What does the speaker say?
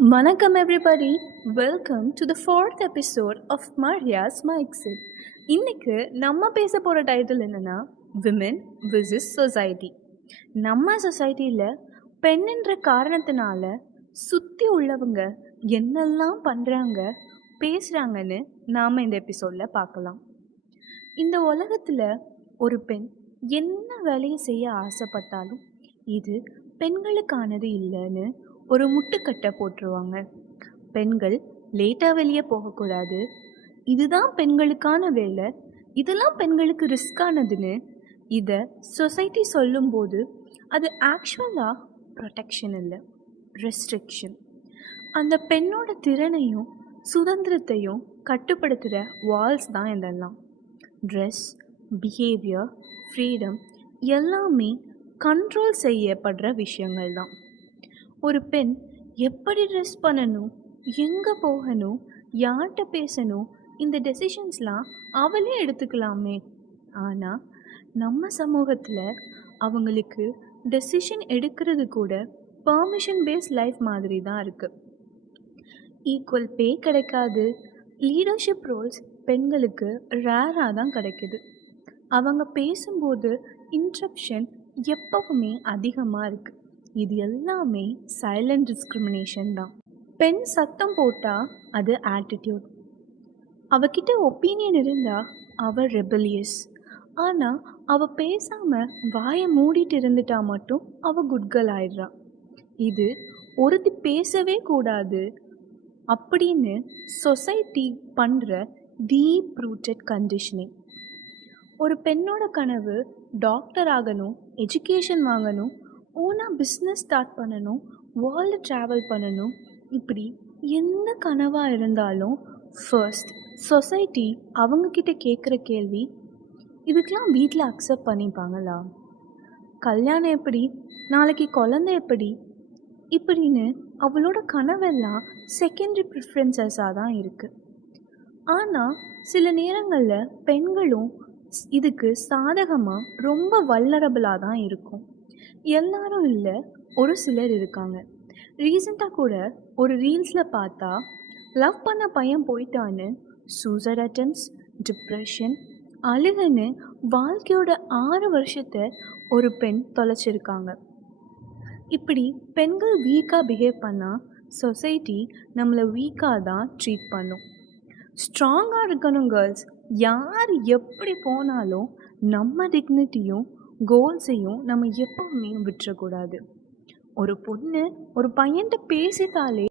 Vanakkam everybody, welcome to the fourth episode of Maria's Mindset. இன்னைக்கு நம்ம பேச போகிற டைட்டில் என்னன்னா விமென் விசஸ் சொசைட்டி. நம்ம சொசைட்டியில் பெண்ணுன்ற காரணத்தினால சுற்றி உள்ளவங்க என்னெல்லாம் பண்ணுறாங்க பேசுகிறாங்கன்னு நாம் இந்த எபிசோடில் பார்க்கலாம். இந்த உலகத்தில் ஒரு பெண் என்ன வேலையை செய்ய ஆசைப்பட்டாலும் இது பெண்களுக்கானது இல்லைன்னு ஒரு முட்டுக்கட்டை போட்டுருவாங்க. பெண்கள் லேட்டாக வெளியே போகக்கூடாது, இதுதான் பெண்களுக்கான வேலை, இதெல்லாம் பெண்களுக்கு ரிஸ்கானதுன்னு இதை சொசைட்டி சொல்லும்போது அது ஆக்சுவலாக ப்ரொடெக்ஷன் இல்லை, ரெஸ்ட்ரிக்ஷன். அந்த பெண்ணோட திறனையும் சுதந்திரத்தையும் கட்டுப்படுத்துகிற வால்ஸ் தான் இதெல்லாம். ட்ரெஸ், பிஹேவியர், ஃப்ரீடம் எல்லாமே கண்ட்ரோல் செய்யப்படுற விஷயங்கள் தான். ஒரு பெண் எப்படி ட்ரெஸ் பண்ணணும், எங்கே போகணும், யார்கிட்ட பேசணும், இந்த டெசிஷன்ஸ்லாம் அவளே எடுத்துக்கலாமே. ஆனால் நம்ம சமூகத்தில் அவங்களுக்கு டெசிஷன் எடுக்கிறது கூட பர்மிஷன் பேஸ்ட் லைஃப் மாதிரி தான் இருக்குது. ஈக்குவல் பே கிடைக்காது, லீடர்ஷிப் ரோல்ஸ் பெண்களுக்கு ரேராக தான் கிடைக்குது. அவங்க பேசும்போது இன்ட்ரப்ஷன் எப்பவுமே அதிகமாக இருக்குது. இது எல்லாமே சைலண்ட் டிஸ்கிரிமினேஷன் தான். பெண் சத்தம் போட்டால் அது ஆட்டிடியூட், அவகிட்ட ஒப்பீனியன் இருந்தால் அவள் ரெபலியஸ், ஆனால் அவள் பேசாமல் வாயை மூடிட்டு இருந்துட்டா மட்டும் அவள் குட்கல் ஆயிடுறா. இது ஒருத்தி பேசவே கூடாது அப்படின்னு சொசைட்டி பண்ணுற டீப் ரூட்டட் கண்டிஷனிங். ஒரு பெண்ணோட கனவு டாக்டர் ஆகணும், எஜுகேஷன் வாங்கணும், ஓனாக பிஸ்னஸ் ஸ்டார்ட் பண்ணணும், வேர்ல்டு ட்ராவல் பண்ணணும். இப்படி எந்த கனவாக இருந்தாலும் ஃபர்ஸ்ட் சொசைட்டி அவங்கக்கிட்ட கேட்குற கேள்வி, இதுக்கெலாம் வீட்டில் அக்செப்ட் பண்ணிப்பாங்களா, கல்யாணம் எப்படி, நாளைக்கு குழந்தை எப்படி, இப்படின்னு அவளோட கனவெல்லாம் செகண்டரி ப்ரிஃபரன்சஸாக தான் இருக்குது. ஆனால் சில நேரங்களில் பெண்களும் இதுக்கு சாதகமாக ரொம்ப வல்னரபிளாக தான் இருக்கும். எல்லாரும் இல்லை, ஒரு சிலர் இருக்காங்க. ரீசெண்டாக கூட ஒரு ரீல்ஸில் பார்த்தா லவ் பண்ண பையன் போயிட்டான்னு சூசைட் அட்டெம்ப்ட்ஸ், டிப்ரெஷன், அழுகன்னு வாழ்க்கையோட 6 வருஷத்தை ஒரு பெண் தொலைச்சிருக்காங்க. இப்படி பெண்கள் வீக்காக பிஹேவ் பண்ணால் சொசைட்டி நம்மளை வீக்காக தான் ட்ரீட் பண்ணும். ஸ்ட்ராங்காக இருக்கணும் கேர்ள்ஸ், யார் எப்படி போனாலும் நம்ம டிக்னிட்டியும் கோல்ஸையும் நம்ம எப்பவுமே விட்டுறக்கூடாது. ஒரு பொண்ணு ஒரு பையன்கிட்ட பேசிட்டாலே